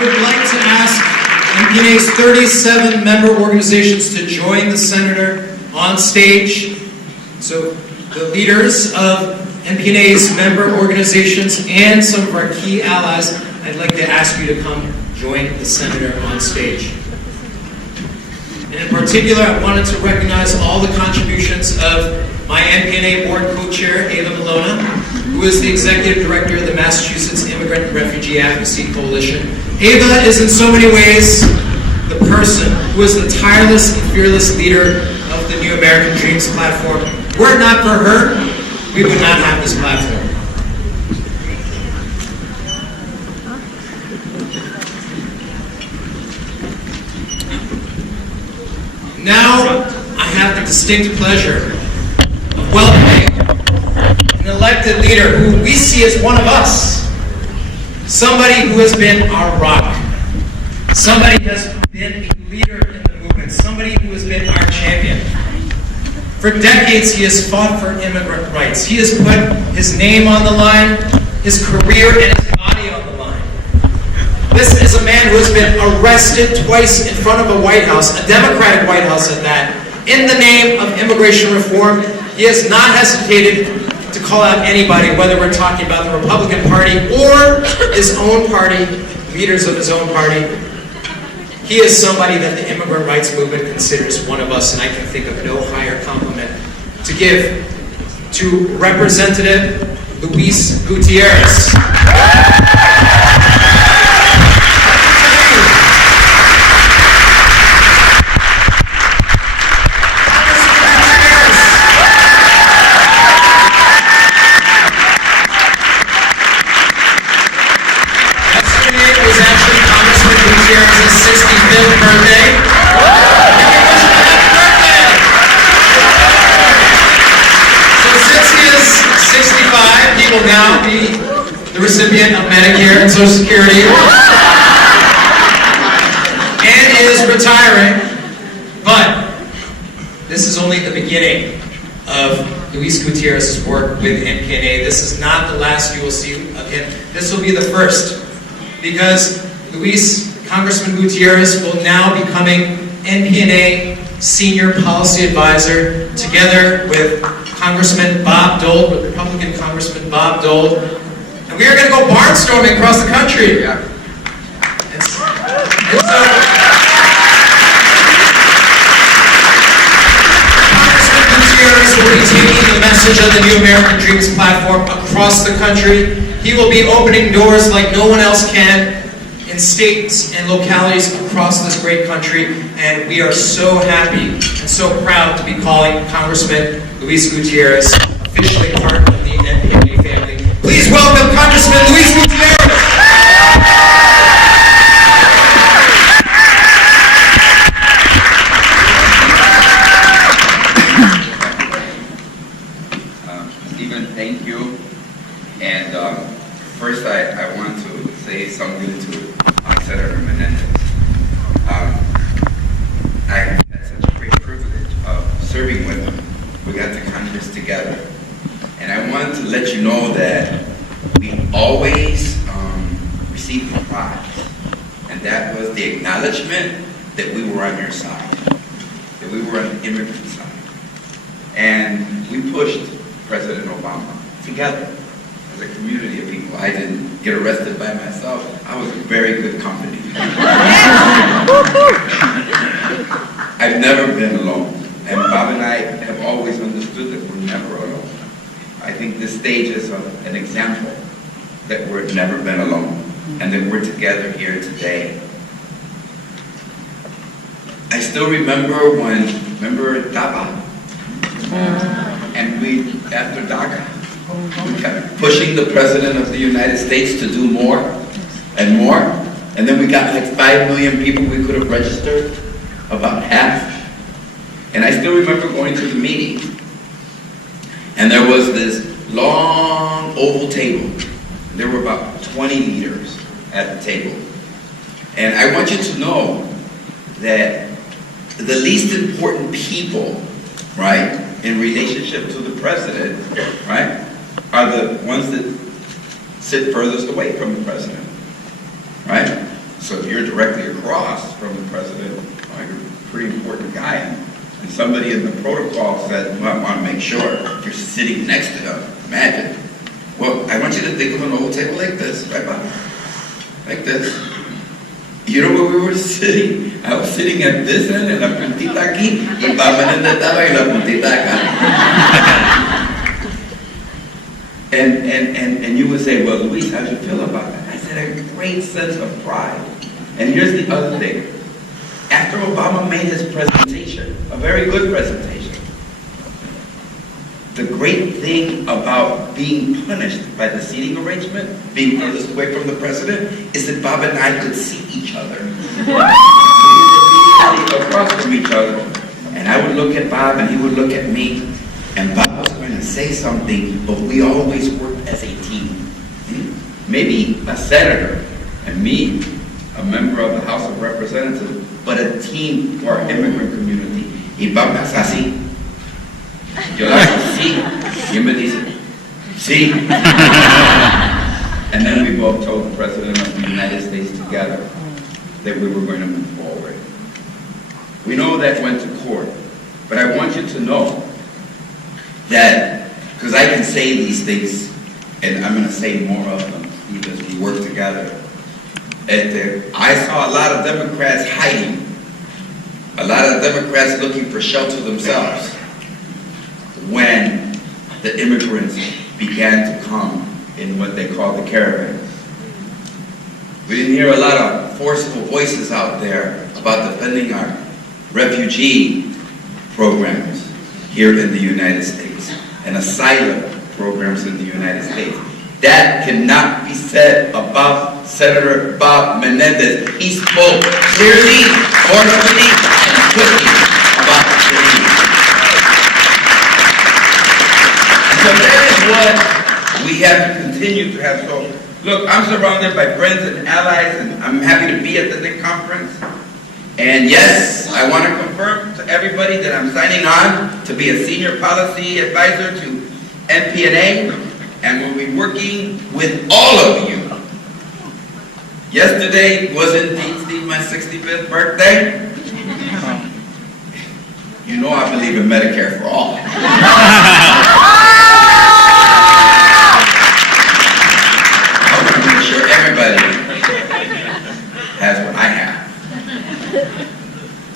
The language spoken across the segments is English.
I would like to ask MPNA's 37 member organizations to join the Senator on stage. So the leaders of MPNA's member organizations and some of our key allies, I'd like to ask you to come join the Senator on stage. And in particular, I wanted to recognize all the contributions of my MPNA board co-chair, Ava Malona, who is the executive director of the Massachusetts Immigrant and Refugee Advocacy Coalition. Ava is in so many ways the person who is the tireless and fearless leader of the New American Dreams platform. Were it not for her, we would not have this platform. Now, I have the distinct pleasure of welcoming an elected leader who we see as one of us. Somebody who has been our rock. Somebody who has been a leader in the movement. Somebody who has been our champion. For decades, he has fought for immigrant rights. He has put his name on the line, his career and his body on the line. This is a man who has been arrested twice in front of a White House, a Democratic White House at that, in the name of immigration reform. He has not hesitated to call out anybody, whether we're talking about the Republican Party or his own party, leaders of his own party. He is somebody that the immigrant rights movement considers one of us, and I can think of no higher compliment to give to Representative Luis Gutierrez. Gutierrez's 65th birthday. So since he is 65, he will now be the recipient of Medicare and Social Security and is retiring. But this is only the beginning of Luis Gutierrez's work with MPNA. This is not the last you will see of him. This will be the first, because Congressman Gutierrez will now be becoming MPNA Senior Policy Advisor, together with Congressman Bob Dole, with Republican Congressman Bob Dole. And we are going to go barnstorming across the country. Yeah. And so, Congressman Gutierrez will be taking the message of the New American Dreams platform across the country. He will be opening doors like no one else can in states and localities across this great country, and we are so happy and so proud to be calling Congressman Luis Gutierrez officially part of the MPNA family. Please welcome Congressman Luis Gutierrez! Stephen, thank you. And first I want to say something to Senator Menendez. I had such a great privilege of serving with him. We got to Congress together. And I wanted to let you know that we always received a prize. And that was the acknowledgement that we were on your side, that we were on the immigrant side. And we pushed President Obama together as a community of people. I didn't get arrested by myself. I was in very good company. I've never been alone. And Bob and I have always understood that we're never alone. I think this stage is an example that we've never been alone and that we're together here today. I still remember remember DAPA? And after DACA, we kept pushing the President of the United States to do more and more. And then we got like 5 million people we could have registered, about half. And I still remember going to the meeting. And there was this long oval table. There were about 20 leaders at the table. And I want you to know that the least important people, right, in relationship to the President, right, are the ones that sit furthest away from the President, right? So if you're directly across from the president, well, you're a pretty important guy. And somebody in the protocol said, well, I want to make sure if you're sitting next to him, imagine. Well, I want you to think of an old table like this, right, Bob? Like this. You know where we were sitting? I was sitting at this end and la puntita aquí, y Bob Menendez estaba en la puntita acá. And you would say, well, Luis, how'd you feel about that? I said, a great sense of pride. And here's the other thing. After Obama made his presentation, a very good presentation, the great thing about being punished by the seating arrangement, being furthest away from the president, is that Bob and I could see each other. We were across from each other. And I would look at Bob and he would look at me. And Bob was going to say something, but we always worked as a team. Maybe a senator and me, a member of the House of Representatives, but a team for our immigrant community. Y Bob me hace así. Yo le hago sí. Y él me dice, sí. And then we both told the President of the United States together that we were going to move forward. We know that went to court, but I want you to know that, because I can say these things, and I'm going to say more of them, even as we work together. I saw a lot of Democrats hiding, a lot of Democrats looking for shelter themselves when the immigrants began to come in what they call the caravans. We didn't hear a lot of forceful voices out there about defending our refugee programs here in the United States and asylum programs in the United States. That cannot be said about Senator Bob Menendez. He spoke clearly, forcefully, and quickly about the city. So that is what we have to continue to have. So, look, I'm surrounded by friends and allies, and I'm happy to be at the NIIC conference. And yes, I want to confirm to everybody that I'm signing on to be a senior policy advisor to NPNA, and we'll be working with all of you. Yesterday was indeed, Steve, my 65th birthday. You know I believe in Medicare for all. I want to make sure everybody has what I have.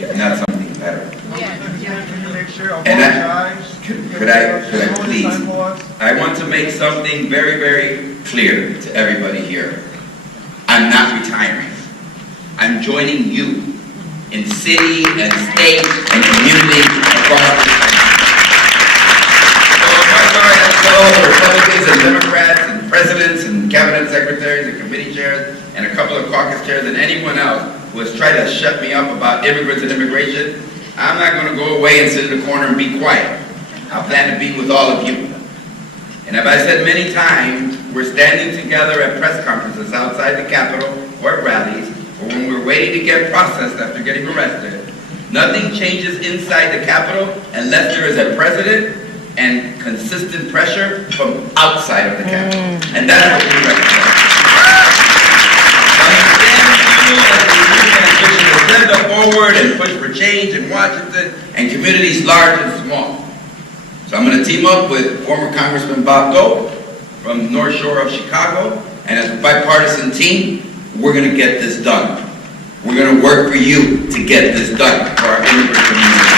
If not something better. And could I please, I want to make something very, very clear to everybody here. I'm not retiring. I'm joining you in city and state and community across the country. So Republicans and Democrats and presidents and cabinet secretaries and committee chairs and a couple of caucus chairs and anyone else who has tried to shut me up about immigrants and immigration, I'm not going to go away and sit in the corner and be quiet. I plan to be with all of you. And as I said many times, we're standing together at press conferences outside the Capitol or at rallies, or when we're waiting to get processed after getting arrested. Nothing changes inside the Capitol unless there is a president and consistent pressure from outside of the Capitol. And that's what we represent. Agenda forward and push for change in Washington and communities large and small. So I'm going to team up with former Congressman Bob Doe from the North Shore of Chicago, and as a bipartisan team, we're going to get this done. We're going to work for you to get this done for our immigrant community.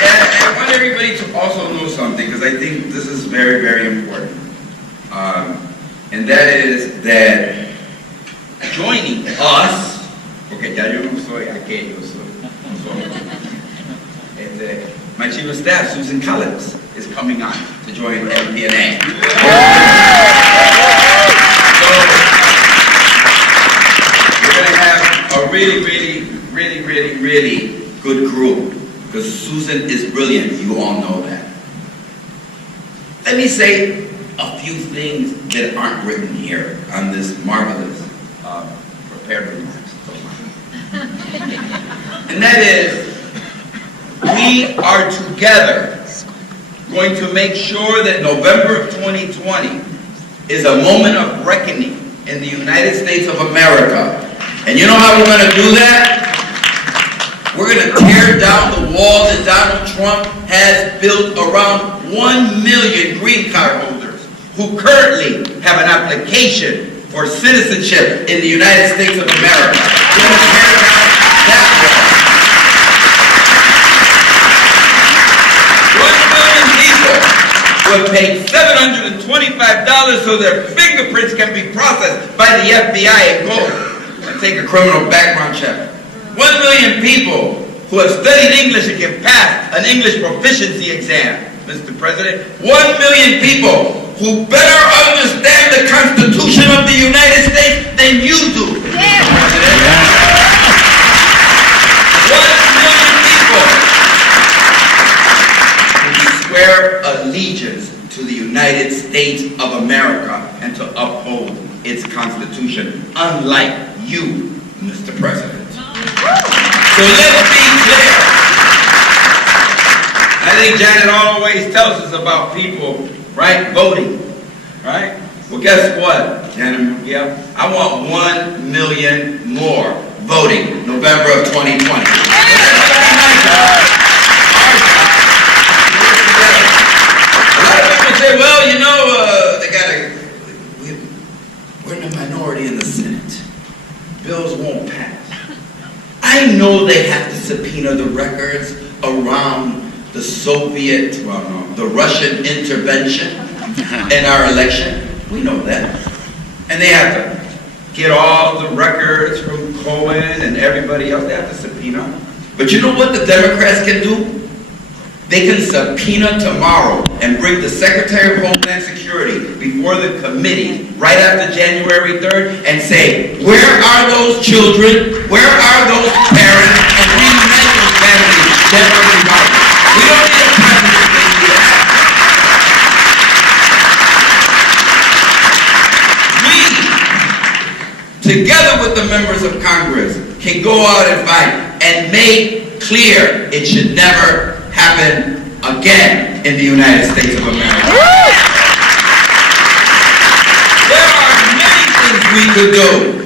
And I want everybody to also know something, because I think this is very, very important. And that is that joining us, porque ya yo no soy aquello, my chief of staff, Susan Collins, is coming on to join NPNA. So we're going to have a really good group, because Susan is brilliant. You all know that. Let me say a few things that aren't written here on this marvelous prepared remarks. And that is, we are together going to make sure that November of 2020 is a moment of reckoning in the United States of America. And you know how we're going to do that? We're going to tear down the wall that Donald Trump has built around 1 million green card holders who currently have an application for citizenship in the United States of America. We're going to tear down that wall. 1 million people will pay $725 so their fingerprints can be processed by the FBI and go and take a criminal background check. 1 million people who have studied English and can pass an English proficiency exam, Mr. President. 1 million people who better understand the Constitution of the United States than you do, Mr. President. 1 million people who swear allegiance to the United States of America and to uphold its Constitution, unlike you, Mr. President. So let's be clear. I think Janet always tells us about people, right, voting, right? Well, guess what, Janet? Yeah, I want 1 million more voting November of 2020. So that's my job. Our job. A lot of people say, well, you know, we're in the minority in the Senate. Bills won't pass. I know they have to subpoena the records around the Soviet, the Russian intervention in our election. We know that. And they have to get all the records from Cohen and everybody else. They have to subpoena. But you know what the Democrats can do? They can subpoena tomorrow and bring the Secretary of Homeland Security before the committee right after January 3rd and say, where are those children? Where are those parents? And reunite those families that were divided. We don't need a president to do that. We, together with the members of Congress, can go out and fight and make clear it should never happen again in the United States of America. There are many things we could do.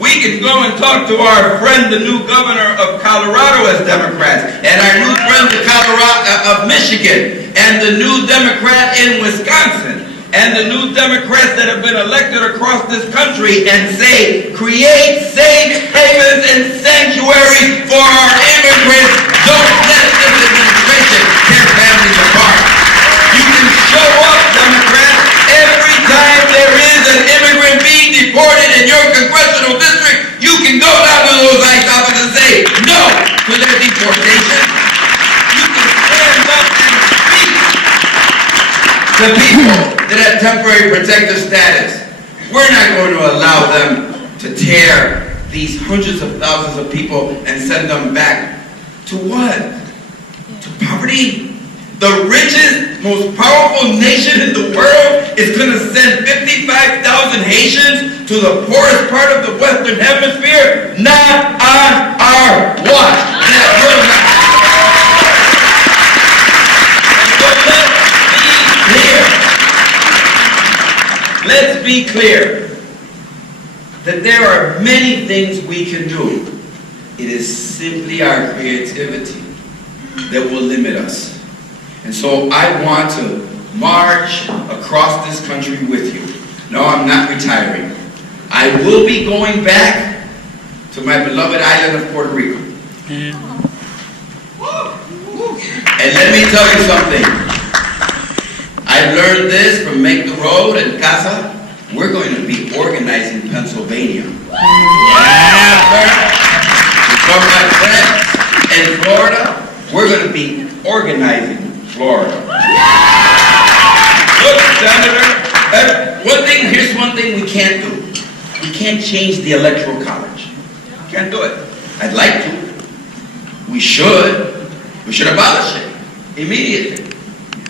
We can go and talk to our friend, the new governor of Colorado as Democrats, and our new friend of Michigan, and the new Democrat in Wisconsin, and the new Democrats that have been elected across this country, and say, create safe havens and sanctuaries for our immigrants. Don't let this administration tear families apart. You can show up, Democrats, every time there is an immigrant being deported in your congressional district. You can go down to those ICE offices and say no to their deportation. You can stand up and speak to people that have temporary protective status. We're not going to allow them to tear these hundreds of thousands of people and send them back to what? To poverty? The richest, most powerful nation in the world is going to send 55,000 Haitians to the poorest part of the Western Hemisphere? Not on our watch. That will not happen. So let's be clear that there are many things we can do. It is simply our creativity that will limit us. And so I want to march across this country with you. No, I'm not retiring. I will be going back to my beloved island of Puerto Rico. And let me tell you something. I learned this from Make the Road and Casa. We're going to be organizing Pennsylvania. From my friends in Florida, we're going to be organizing Florida. Look, Senator, here's one thing we can't do. We can't change the Electoral College. Can't do it. I'd like to. We should. We should abolish it immediately.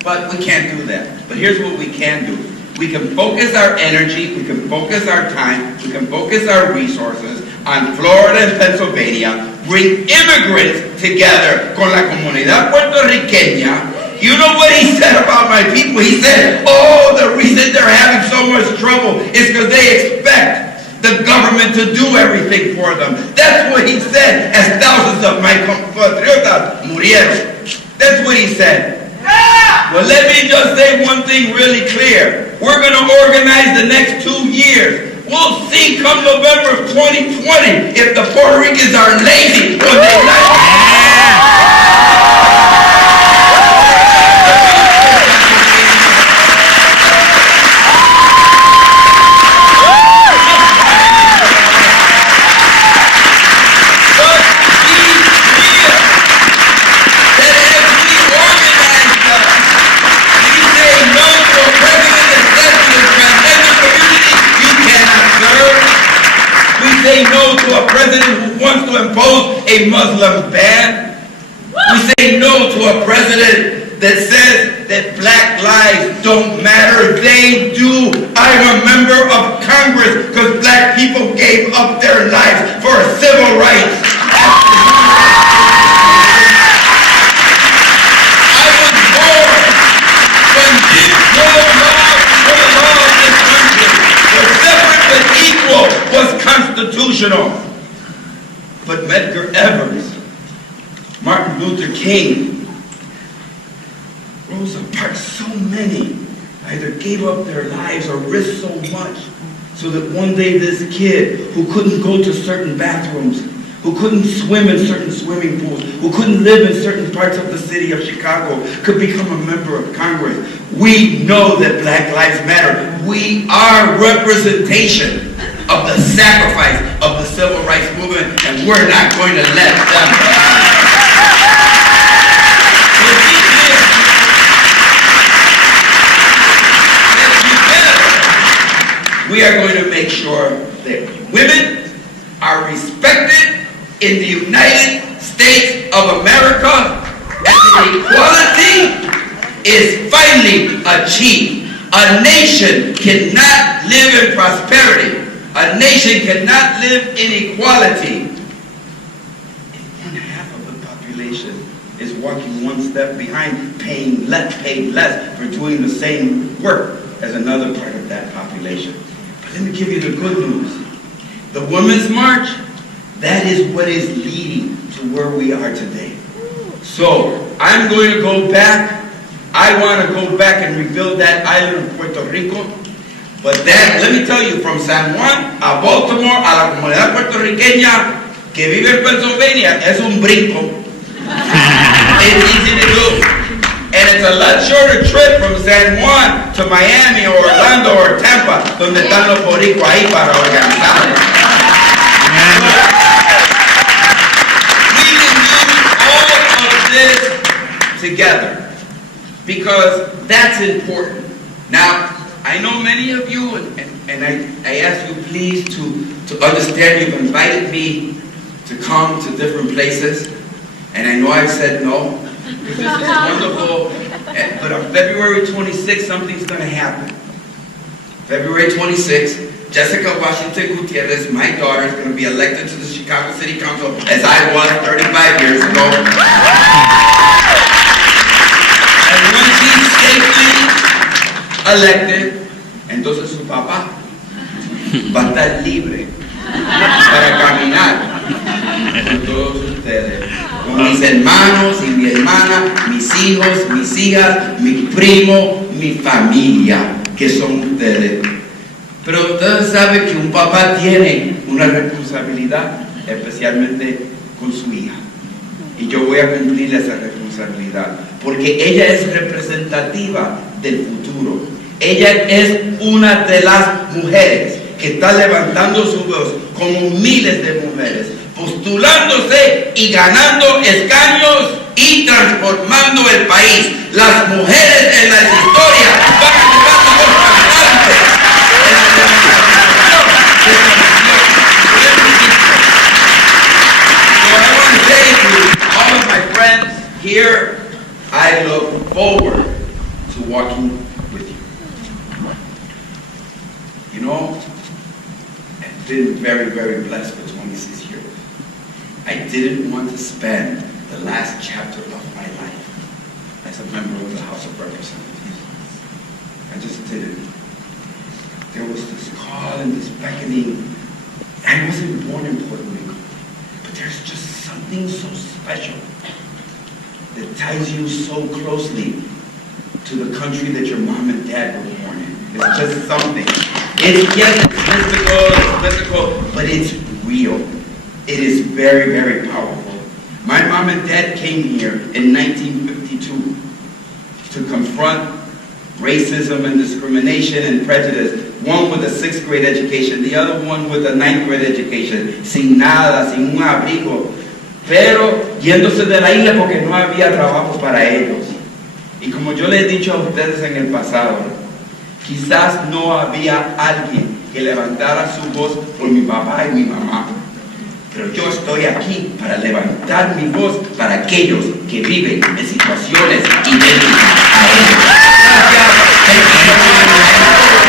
But we can't do that. But here's what we can do. We can focus our energy, we can focus our time, we can focus our resources on Florida and Pennsylvania, bring immigrants together con la comunidad puertorriqueña. You know what he said about my people? He said, oh, the reason they're having so much trouble is because they expect the government to do everything for them. That's what he said as thousands of my compatriotas murieron. That's what he said. Well, let me just say one thing really clear. We're going to organize the next 2 years. We'll see come November of 2020 if the Puerto Ricans are lazy or they say no to a president who wants to impose a Muslim ban. We say no to a president that says that black lives don't matter. They do. I'm a member of Congress because black people gave up their lives for civil rights. I was born when Jim Crow laws were the law of this country. We're separate but equal was constitutional. But Medgar Evers, Martin Luther King, Rosa Parks, so many either gave up their lives or risked so much so that one day this kid who couldn't go to certain bathrooms, who couldn't swim in certain swimming pools, who couldn't live in certain parts of the city of Chicago, could become a member of Congress. We know that Black Lives Matter. We are representation of the sacrifice of the civil rights movement, and we're not going to let them. We are going to make sure that women are respected in the United States of America, and that equality is finally achieved. A nation cannot live in prosperity. A nation cannot live in equality if 1/2 of the population is walking one step behind, paid less for doing the same work as another part of that population. But let me give you the good news. The Women's March, that is what is leading to where we are today. So I'm going to go back. I want to go back and rebuild that island of Puerto Rico. But that, let me tell you, from San Juan a Baltimore, a la comunidad puertorriqueña que vive en Pennsylvania, es un brinco. It's easy to do. And it's a lot shorter trip from San Juan to Miami or Orlando or Tampa, donde están los boricuas ahí para organizar. We can do all of this together because that's important. Now, I know many of you, and I ask you please to understand you've invited me to come to different places, and I know I've said no, because this is wonderful, but on February 26th, something's going to happen. February 26th, Jessica Washington Gutierrez, my daughter, is going to be elected to the Chicago City Council, as I was 35 years ago. And when she's safely elected, entonces su papá va a estar libre para caminar con todos ustedes, con mis hermanos y mi hermana, mis hijos, mis hijas, mi primo, mi familia, que son ustedes. Pero ustedes saben que un papá tiene una responsabilidad, especialmente con su hija. Y yo voy a cumplir esa responsabilidad, porque ella es representativa del futuro. Ella es una de las mujeres que está levantando su voz, como miles de mujeres, postulándose y ganando escaños y transformando el país. Las mujeres en la historia van a llevar su voz cantante en la So I want to say to all of my friends here, I look forward to walking with you. You know, I've been very, very blessed for 26 years. I didn't want to spend the last chapter of my life as a member of the House of Representatives. I just didn't. there was this call and this beckoning. I wasn't born in Puerto Rico, but there's just something so special that ties you so closely to the country that your mom and dad were born in. It's just something. Yes, it's physical, but it's real. It is very, very powerful. My mom and dad came here in 1952 to confront racism and discrimination and prejudice. One with a 6th grade education, the other one with a 9th grade education, sin nada, sin un abrigo, pero yéndose de la isla porque no había trabajo para ellos. Y como yo les he dicho a ustedes en el pasado, quizás no había alguien que levantara su voz por mi papá y mi mamá, pero yo estoy aquí para levantar mi voz para aquellos que viven en situaciones idénticas a ellos. Gracias.